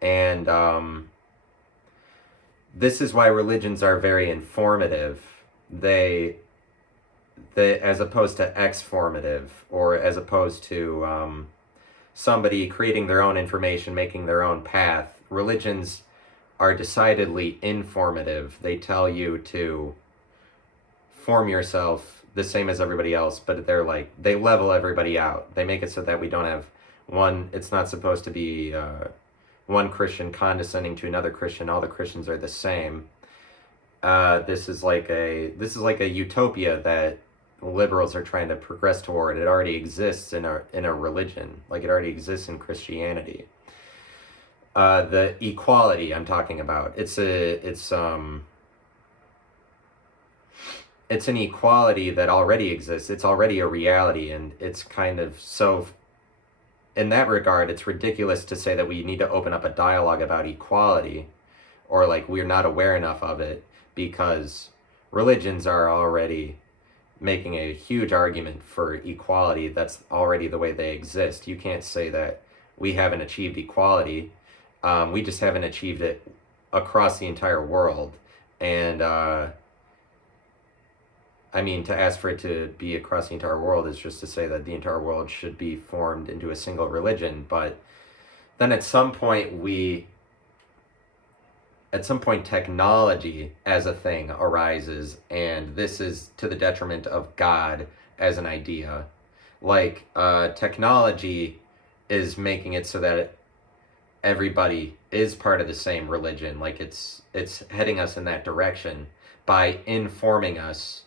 And this is why religions are very informative. They as opposed to exformative, or as opposed to somebody creating their own information, making their own path. Religions are decidedly informative. They tell you to form yourself the same as everybody else, but they level everybody out. They make it so that we don't have one. It's not supposed to be one Christian condescending to another Christian. All the Christians are the same. This is like a utopia that liberals are trying to progress toward. It already exists in a religion. Like, it already exists in Christianity. The equality I'm talking about, it's an equality that already exists. It's already a reality, and it's kind of so. In that regard, it's ridiculous to say that we need to open up a dialogue about equality, or we're not aware enough of it, because religions are already making a huge argument for equality. That's already the way they exist. You can't say that we haven't achieved equality. We just haven't achieved it across the entire world. And I mean, to ask for it to be across the entire world is just to say that the entire world should be formed into a single religion. But then at some point technology as a thing arises, and this is to the detriment of God as an idea. Like, technology is making it so that everybody is part of the same religion. Like, it's heading us in that direction by informing us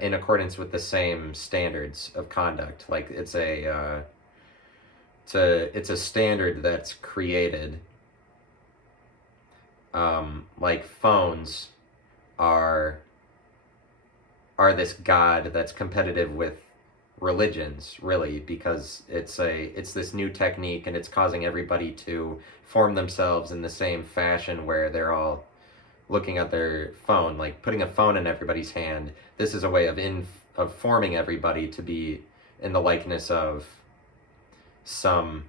in accordance with the same standards of conduct. Like, it's a standard that's created. Like, phones are this god that's competitive with religions, really, because it's this new technique, and it's causing everybody to form themselves in the same fashion where they're all looking at their phone, like putting a phone in everybody's hand. This is a way of forming everybody to be in the likeness of some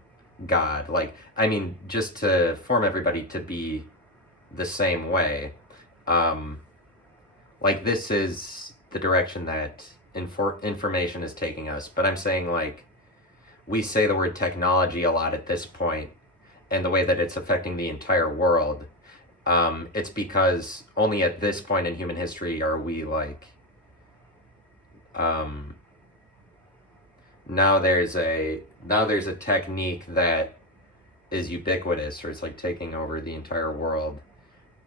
god. Like, I mean, just to form everybody to be the same way. Like, this is the direction that information is taking us. But I'm saying, like, we say the word technology a lot at this point, and the way that it's affecting the entire world. It's because only at this point in human history are we, like, now there's a technique that is ubiquitous, or it's like taking over the entire world,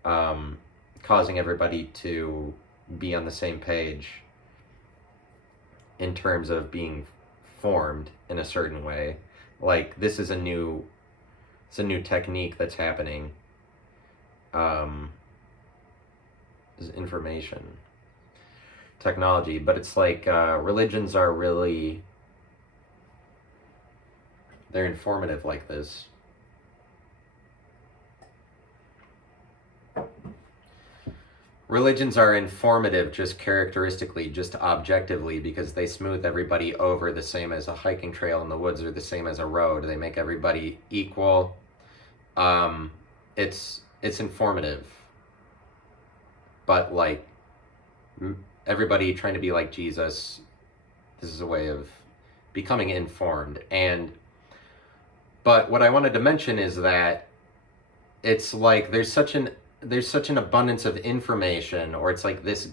causing everybody to be on the same page in terms of being formed in a certain way. Like, this is a new technique that's happening. Is information technology, but it's like, religions are really, they're informative like this. Religions are informative just characteristically, just objectively, because they smooth everybody over the same as a hiking trail in the woods, or the same as a road. They make everybody equal. It's informative, but, like, everybody trying to be like Jesus, this is a way of becoming informed. But what I wanted to mention is that it's like there's such an abundance of information, or it's like this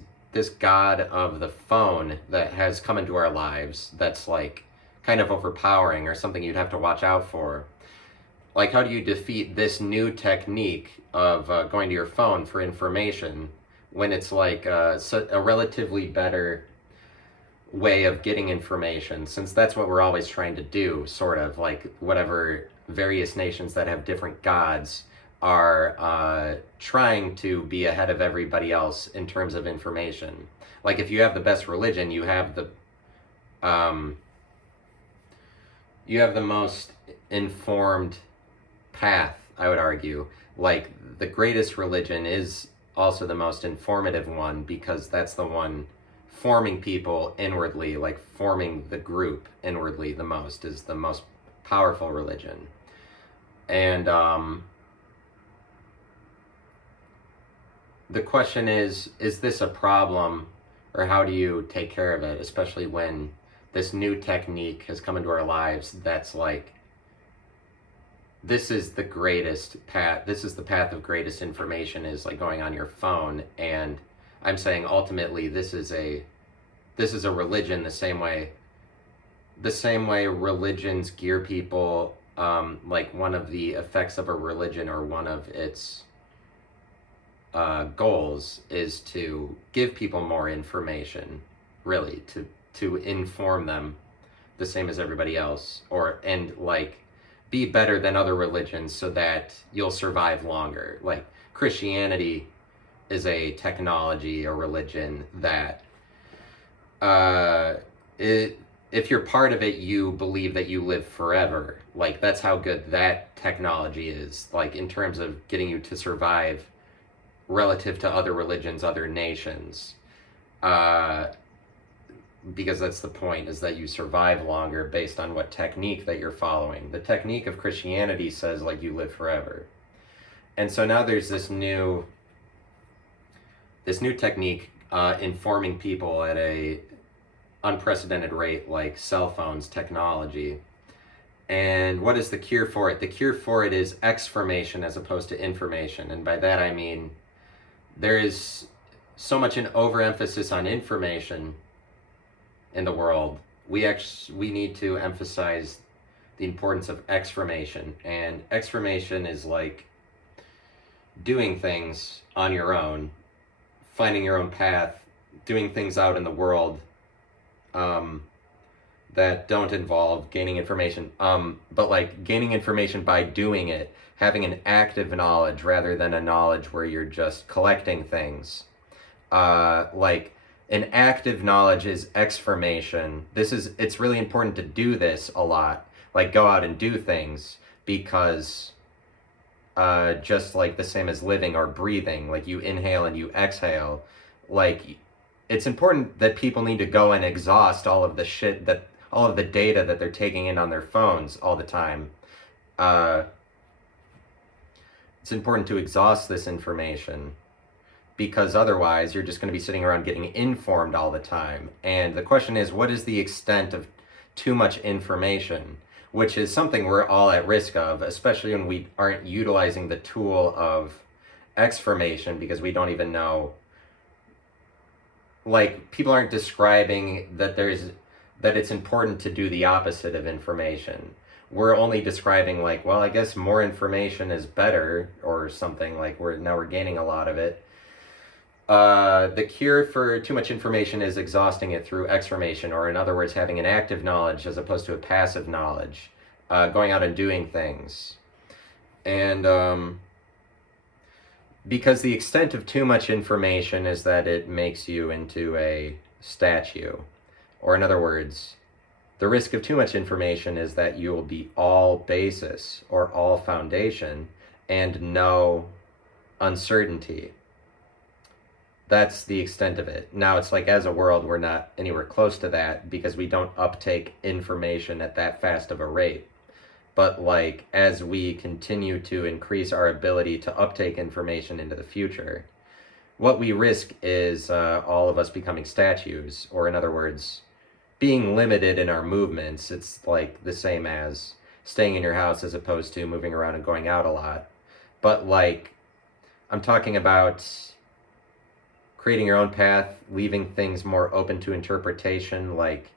god of the phone that has come into our lives that's, like, kind of overpowering, or something you'd have to watch out for. Like, how do you defeat this new technique of going to your phone for information when it's like a relatively better way of getting information, since that's what we're always trying to do, sort of, like, whatever various nations that have different gods are trying to be ahead of everybody else in terms of information. Like, if you have the best religion, you have the most informed path, I would argue. Like, the greatest religion is also the most informative one, because that's the one forming people inwardly, like forming the group inwardly the most, is the most powerful religion. And the question is this a problem, or how do you take care of it, especially when this new technique has come into our lives that's like, this is the greatest path, this is the path of greatest information, is like going on your phone. And I'm saying ultimately this is a religion, the same way religions gear people, like, one of the effects of a religion, or one of its goals, is to give people more information, really, to inform them the same as everybody else, and like be better than other religions, so that you'll survive longer. Like, Christianity is a technology, a religion that if you're part of it, you believe that you live forever. Like, that's how good that technology is, like, in terms of getting you to survive relative to other religions, other nations. because that's the point, is that you survive longer based on what technique that you're following. The technique of Christianity says, like, you live forever. And so now there's this new technique informing people at a unprecedented rate, like cell phones technology. And what is the cure for it? The cure for it is exformation as opposed to information. And by that I mean there is so much an overemphasis on information in the world. We need to emphasize the importance of exformation. And exformation is like doing things on your own, finding your own path, doing things out in the world that don't involve gaining information, but like gaining information by doing it, having an active knowledge rather than a knowledge where you're just collecting things. Like an active knowledge is exformation. It's really important to do this a lot, like go out and do things, because just like the same as living or breathing, like you inhale and you exhale, like it's important that people need to go and exhaust all of the data that they're taking in on their phones all the time. It's important to exhaust this information, because otherwise you're just going to be sitting around getting informed all the time. And the question is, what is the extent of too much information? Which is something we're all at risk of, especially when we aren't utilizing the tool of exformation, because we don't even know, like, people aren't describing that it's important to do the opposite of information. We're only describing, like, well, I guess more information is better, or something, like we're gaining a lot of it. The cure for too much information is exhausting it through exformation, or in other words, having an active knowledge as opposed to a passive knowledge, going out and doing things. And because the extent of too much information is that it makes you into a statue. Or in other words, the risk of too much information is that you will be all basis or all foundation and no uncertainty. That's the extent of it. Now, it's like, as a world, we're not anywhere close to that, because we don't uptake information at that fast of a rate. But like, as we continue to increase our ability to uptake information into the future, what we risk is all of us becoming statues, or in other words, being limited in our movements. It's like the same as staying in your house as opposed to moving around and going out a lot. But like, I'm talking about creating your own path, leaving things more open to interpretation, like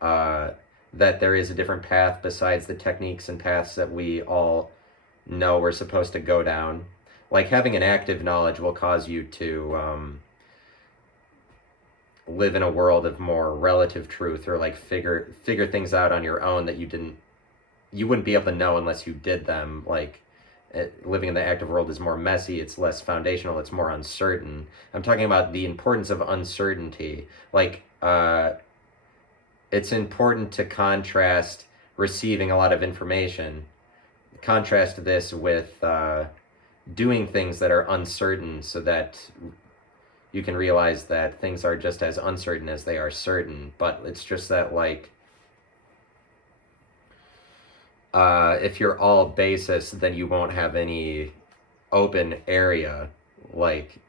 that there is a different path besides the techniques and paths that we all know we're supposed to go down. Like, having an active knowledge will cause you to live in a world of more relative truth, or like figure things out on your own that you wouldn't be able to know unless you did them. Like, living in the active world is more messy, it's less foundational, it's more uncertain. I'm talking about the importance of uncertainty. Like, it's important to contrast receiving a lot of information. Contrast this with doing things that are uncertain, so that you can realize that things are just as uncertain as they are certain. But it's just that, like, if you're all basis, then you won't have any open area. Like,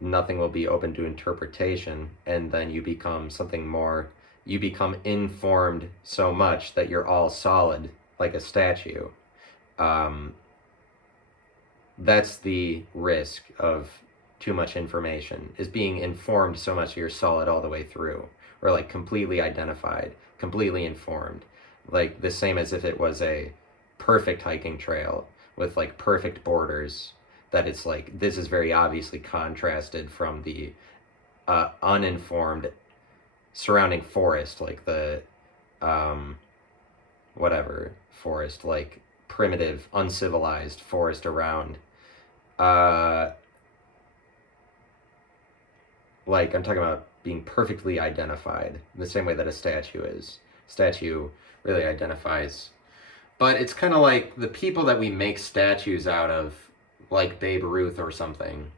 nothing will be open to interpretation, and then you become something more. You become informed so much that you're all solid, like a statue. That's the risk of too much information, is being informed so much you're solid all the way through, or like completely identified, completely informed. Like the same as if it was a perfect hiking trail with like perfect borders, that it's like, this is very obviously contrasted from the uninformed surrounding forest, like the whatever forest, like primitive, uncivilized forest around. Like, I'm talking about being perfectly identified, the same way that a statue is. Statue really identifies. But it's kind of like the people that we make statues out of, like Babe Ruth or something.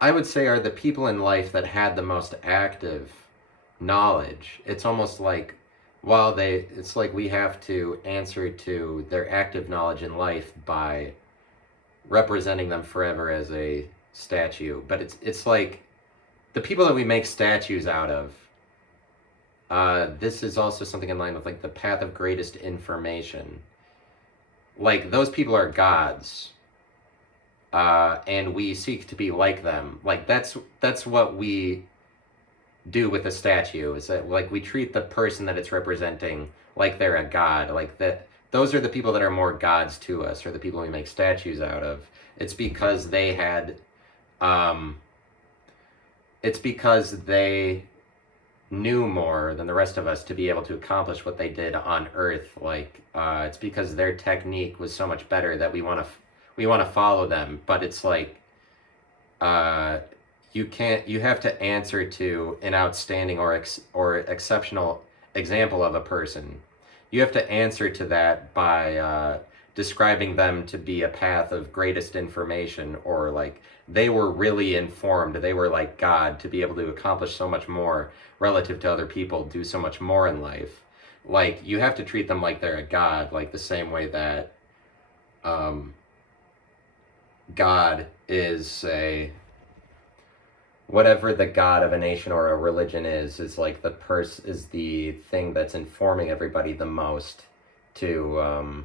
I would say, are the people in life that had the most active knowledge. It's almost like, it's like we have to answer to their active knowledge in life by representing them forever as a statue. But it's like the people that we make statues out of. This is also something in line with like the path of greatest information. Like those people are gods, and we seek to be like them. Like that's what we do with a statue. Is that like we treat the person that it's representing like they're a god. Like that. Those are the people that are more gods to us, or the people we make statues out of. It's because they had. It's because they knew more than the rest of us to be able to accomplish what they did on Earth. Like it's because their technique was so much better that we want to follow them. But it's like you have to answer to an outstanding or exceptional example of a person. You have to answer to that by describing them to be a path of greatest information, or like they were really informed. They were like God, to be able to accomplish so much more relative to other people, do so much more in life. Like you have to treat them like they're a god, like the same way that God is a whatever the god of a nation or a religion is like is the thing that's informing everybody the most to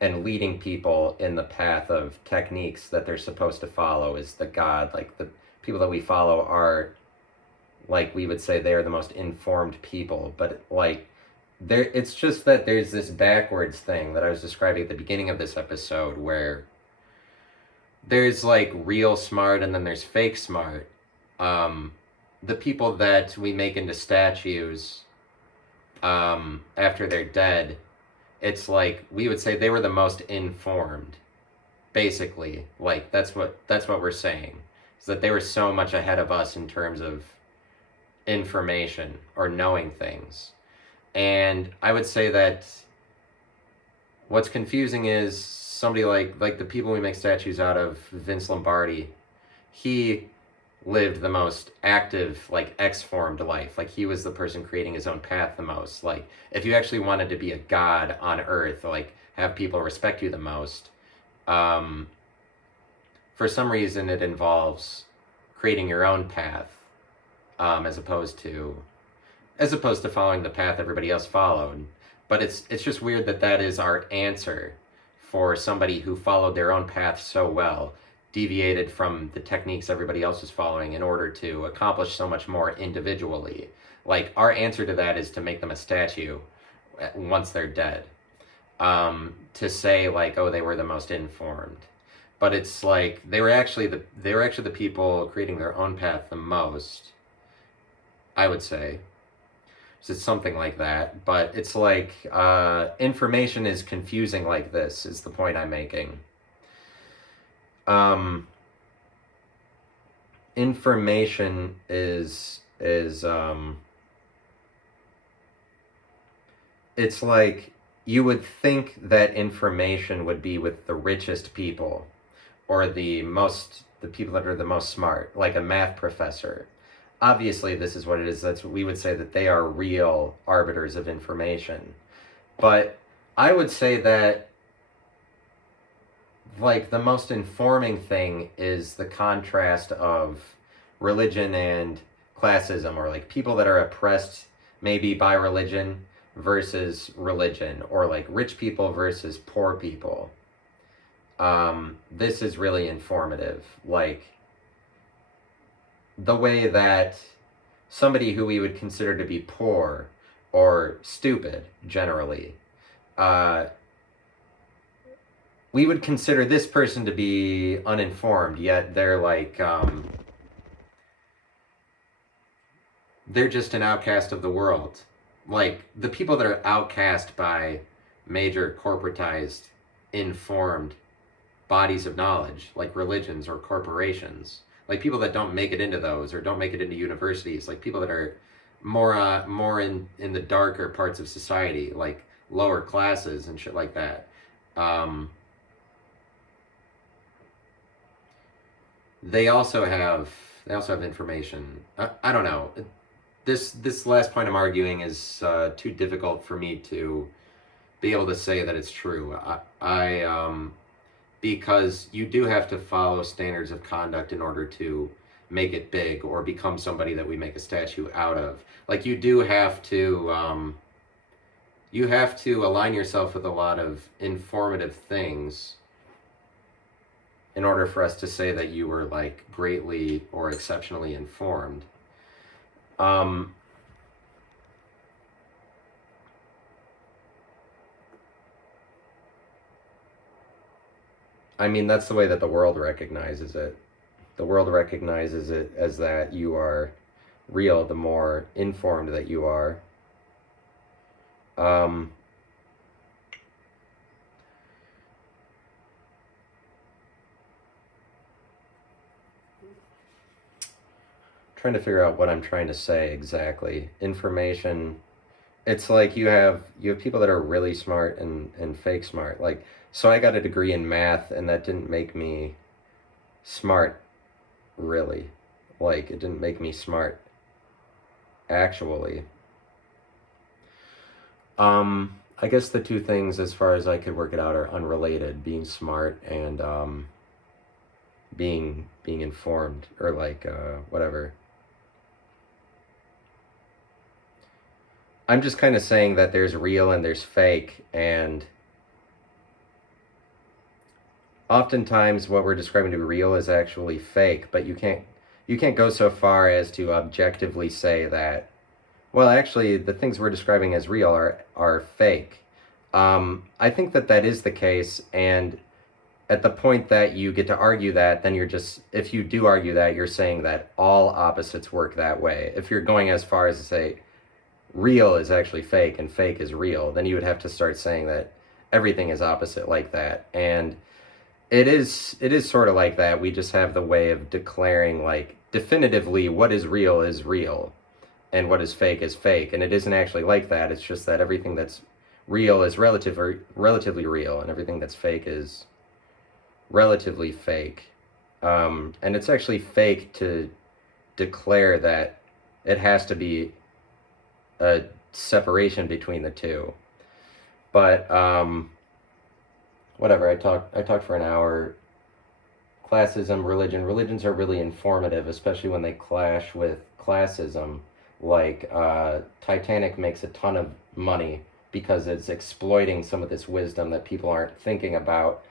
and leading people in the path of techniques that they're supposed to follow is the god. Like the people that we follow are, like we would say, they are the most informed people. But like it's just that there's this backwards thing that I was describing at the beginning of this episode, where there's like real smart and then there's fake smart. The people that we make into statues after they're dead, it's like we would say they were the most informed, basically. Like that's what we're saying, is that they were so much ahead of us in terms of information or knowing things. And I would say that what's confusing is somebody like the people we make statues out of, Vince Lombardi. He lived the most active, like X-formed life. Like he was the person creating his own path the most. Like if you actually wanted to be a god on Earth, like have people respect you the most, for some reason it involves creating your own path, as opposed to following the path everybody else followed. But it's just weird that that is our answer for somebody who followed their own path so well, deviated from the techniques everybody else was following in order to accomplish so much more individually. Like our answer to that is to make them a statue once they're dead, to say like, oh, they were the most informed. But it's like they were actually the people creating their own path the most, I would say. So it's something like that. But it's like information is confusing like this, is the point I'm making. Information is it's like you would think that information would be with the richest people, or the people that are the most smart, like a math professor. Obviously this is what it is. That's what we would say, that they are real arbiters of information. But I would say that like the most informing thing is the contrast of religion and classism, or like people that are oppressed maybe by religion versus religion, or like rich people versus poor people. This is really informative. Like the way that somebody who we would consider to be poor or stupid generally, we would consider this person to be uninformed, yet they're like, they're just an outcast of the world. Like the people that are outcast by major corporatized, informed bodies of knowledge, like religions or corporations, like people that don't make it into those, or don't make it into universities, like people that are more in the darker parts of society, like lower classes and shit like that. they also have information. I don't know. This last point I'm arguing is too difficult for me to be able to say that it's true. Because you do have to follow standards of conduct in order to make it big or become somebody that we make a statue out of. Like you have to align yourself with a lot of informative things in order for us to say that you were like greatly or exceptionally informed. I mean, that's the way that the world recognizes it. The world recognizes it as that you are real the more informed that you are. Trying to figure out what I'm trying to say exactly. Information. It's like you have people that are really smart and fake smart. Like, so I got a degree in math, and that didn't make me smart, really. Like, it didn't make me smart, actually. I guess the two things, as far as I could work it out, are unrelated: being smart and being informed, or like whatever. I'm just kind of saying that there's real and there's fake, and oftentimes what we're describing to be real is actually fake, but you can't go so far as to objectively say that, well, actually the things we're describing as real are fake. I think that is the case, and at the point that you get to argue that, then if you do argue that, you're saying that all opposites work that way. If you're going as far as to say real is actually fake and fake is real, then you would have to start saying that everything is opposite like that. And it is sort of like that. We just have the way of declaring, like, definitively what is real and what is fake, and it isn't actually like that. It's just that everything that's real is relatively real, and everything that's fake is relatively fake. And it's actually fake to declare that it has to be a separation between the two. But whatever. I talked for an hour. Classism, religions are really informative, especially when they clash with classism. Like Titanic makes a ton of money because it's exploiting some of this wisdom that people aren't thinking about.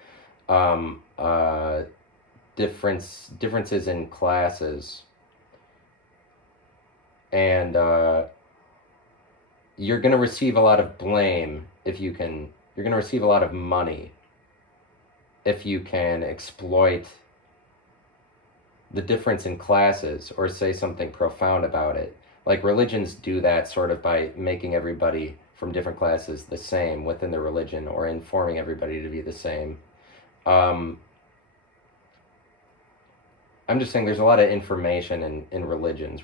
Differences in classes, and you're going to receive a lot of blame if you can. You're going to receive a lot of money if you can exploit the difference in classes or say something profound about it. Like, religions do that sort of by making everybody from different classes the same within the religion, or informing everybody to be the same. I'm just saying there's a lot of information in religions.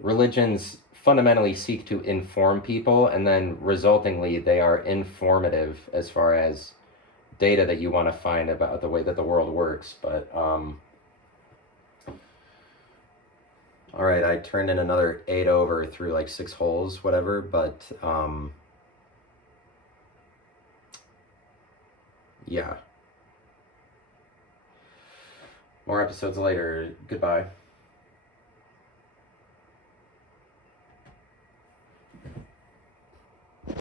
Religions fundamentally seek to inform people, and then resultingly they are informative as far as data that you want to find about the way that the world works. But all right, I turned in another 8 over through like 6 holes, whatever, but yeah. More episodes later. Goodbye.